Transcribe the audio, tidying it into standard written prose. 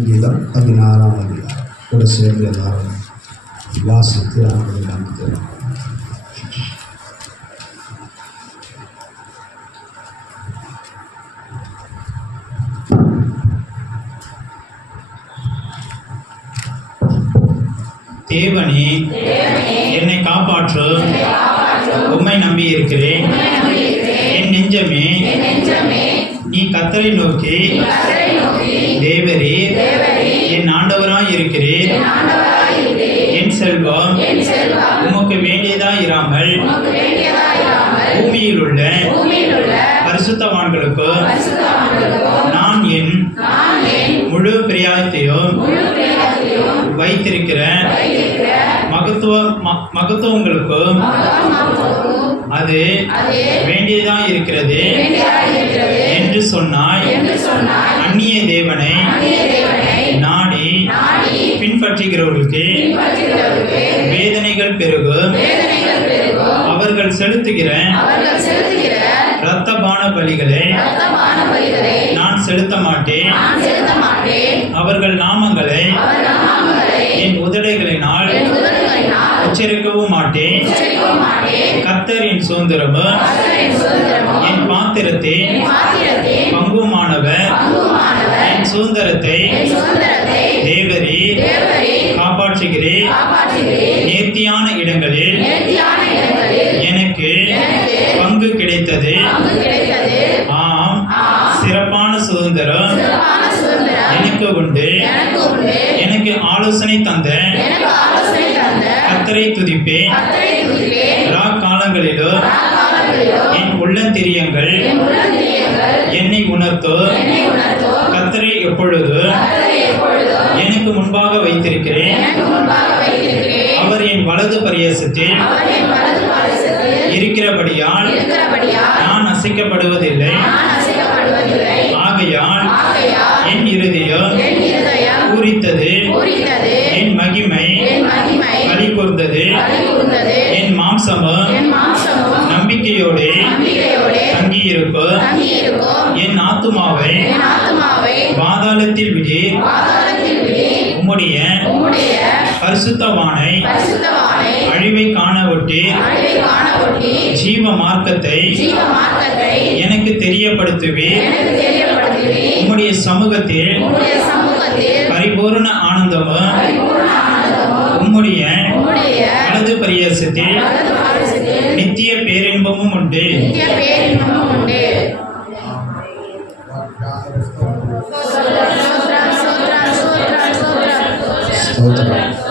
சங்கீதம் 16ஆம் அதிகாரம் கூட சேர்ந்து எல்லாரும் வாசித்து ஆண்டவரை நம்பிக்கிறோம். தேவனே, என்னை காப்பாற்று, உம்மை நம்பி இருக்கிறேன். என் நெஞ்சமே, நீ கர்த்தரை நோக்கி தேவரே என் ஆண்டவராய் இருக்கிறேன். என் செல்வம் உமக்கு வேண்டியதாய் இராமல் பூமியில் உள்ள பரிசுத்தவான்களுக்கு நான் என் முழு பிரியாயத்தையும் வைத்திருக்கிற மகத்துவங்களுக்கும் அது வேண்டியதாய் இருக்கிறது என்று சொன்னாய். அந்நிய தேவனை நாடி பின்பற்றுகிறவர்களுக்கு வேதனைகள் பெருகும். அவர்கள் செலுத்துகிற இரத்தபான பலிகளை நான் செலுத்த மாட்டேன். அவர்கள் நாமங்களை என் உதடுகளினால் உச்சரிக்கவும் மாட்டேன். கர்த்தர் என் சுதந்திரமும் என் பாத்திரத்தின் பங்குமானவர். என் சுதந்திரத்தை தேவரீர் காப்பாற்றுகிறேன். நேர்த்தியான இடங்களில் எனக்கு பங்கு கிடைத்தது. ஆம், சிறப்பான சுதந்திரம் எனக்கு உண்டு. எனக்கு ஆலோசனை தந்த கர்த்தரை துதிப்பேன். காலங்களிலும் என் உள்ளந்திரியங்கள் என்னை உணர்த்தோ. கர்த்தரை எப்பொழுது எனக்கு முன்பாக வைத்திருக்கிறேன். அவர் என் வலது பரியாசத்தில் இருக்கிறபடியால் நான் அசைக்கப்படுவதில்லை. ஆகையால் என் இருதயம் பூரித்தது, என் மகிமை களி கூர்ந்தது. என் மாம்சமும் நம்பிக்கையோடு தங்கியிருக்கும். என் ஆத்துமாவை பாதாளத்தில் விடி. உம்முடைய பரிசுத்தவானை அழிவை காணவொட்டி ஜீவ மார்க்கத்தை எனக்கு தெரியப்படுத்துவீர். உம்முடைய சமூகத்தில் பரிபூர்ண ஆனந்தமும் உம்முடைய வலது பரியாசத்தில் நித்திய பேரின்பமும் உண்டு. ஸ்தோத்திரம்.